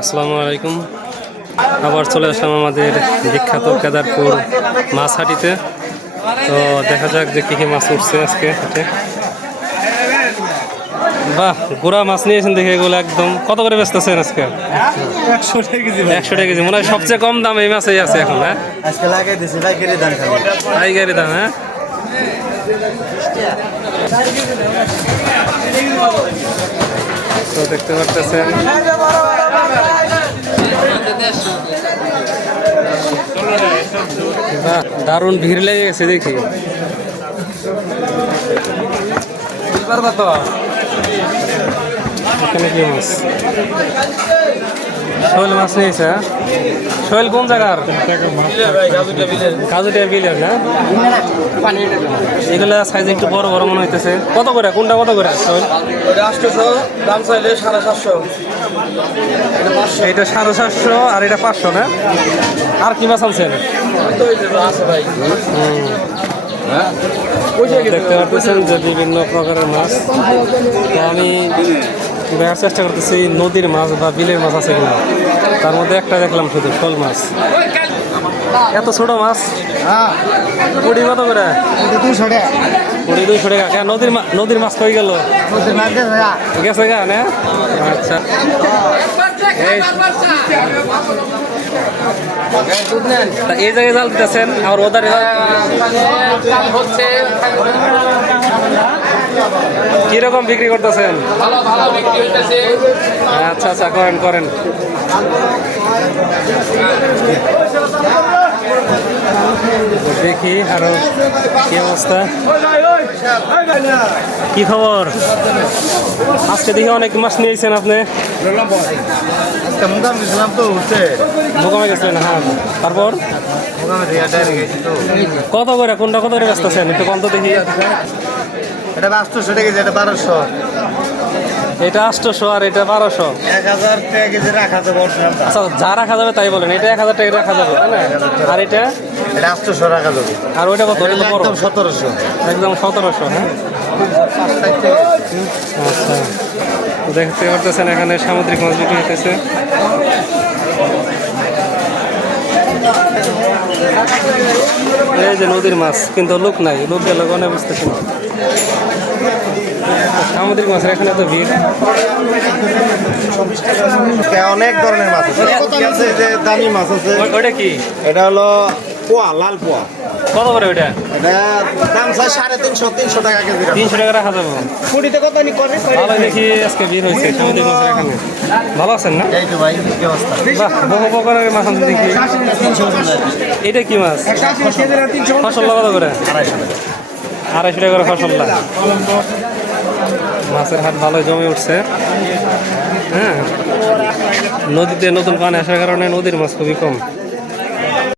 আসসালামু আলাইকুম। আবার চলে আসলাম আমাদের বিখ্যাত কেদারপুর মাছ হাটিতে। তো দেখা যাক যে কী কী মাছ উঠছে আজকে হাটে। বাহ, গোড়া মাছ নিয়েছেন দেখে এগুলো একদম কত করে বেচতেছেন আজকে? 100 টাকা কেজি। 100 টাকা কেজি। মনে হয় সবচেয়ে কম দাম এই মাছেই আছে এখন। হ্যাঁ, আজকে লাগাই দিছি পাইকারি দাম খালি। পাইকারি দাম। হ্যাঁ, তো দেখতে পারতেছেন বাহ, দারুণ ভিড় লেগে গেছে দেখি। এখানে কি মাছ? শোল মাছ নিয়েছে। হ্যাঁ? শোল কোন জায়গার? কাজুটিয়া বিলের না? এগুলা সাইজ একটু বড় বড় মনে হইতেছে। কত করে? কোনটা কত করে শোল? দাম চাইলে 750। এটা 750 আর এটা 500 না? আর কি মাছ আনছেন? দেখতে পাচ্ছেন যে বিভিন্ন প্রকারের মাছ। তো আমি দেখার চেষ্টা করতেছি নদীর মাছ বা বিলের মাছ আছে কিনা। তার মধ্যে একটা দেখলাম শুধু শোল মাছ। এত ছোট মাছ কুড়ি কত করে? 200 টাকা। কুড়ি 200 টাকা। কেন নদীর মাছ কই গেল? গেছে গা না? আচ্ছা, এই জায়গায় জাল দিতেছেন আর ওদারে কিরকম বিক্রি করতেছেন? আচ্ছা আচ্ছা, করেন করেন। দেখি আরো কি অবস্থা, কি খবর? আজকে দেখি অনেক মাছ নিয়েছেন আপনি। মোকামে গেছিলেন? হ্যাঁ, তারপর কত করে? কোনটা কত করে বেচতেছেন একটু কম তো দেখি। এটা 800 টাকা কেজি, এটা 1200। এটা 800 আর এটা 1200। 1000 টাকা কেজি রাখা যাবে। আচ্ছা, যা রাখা যাবে তাই বলেন। এটা 1000 টাকা রাখা যাবে, তাই না? আর এটা? এটা 800 রাখা যাবে। আর ওইটা কত? ওটা বড়, একদম 1700। একদম 1700। হ্যাঁ, আচ্ছা। দেখতে পারতেছেন এখানে সামুদ্রিক মাছ বিক্রি হইতেছে। এই যে নদীর মাছ, কিন্তু লোক নাই। লোক গেলে গনে বুঝতেছি না। সামুদ্রিক মাছের এখানে তো ভিড়। অনেক ধরনের মাছ আছে। যে দামি মাছ আছে। ওইটা কি? এটা হলো পোয়া, লাল পোয়া। কত করে ওইটা? এটা দাম চাই 350 টাকা কেজি। 300 টাকা রাখা যাবে। কুড়িতে কত নি করে? ভালো দেখি আজকে ভিড় হয়েছে সামুদ্রিক মাছের এখানে। ভালো আছেন না? এই তো ভাই, কি অবস্থা? বাহ, বহু প্রকারের মাছ আনতে দেখি। এটা কি মাছ? ফসল কত করে? 250 টাকা করে ফসল। মাছের হাট ভালোই জমে উঠছে। হ্যাঁ, নদীতে নতুন পানি আসার কারণে নদীর মাছ খুবই কম।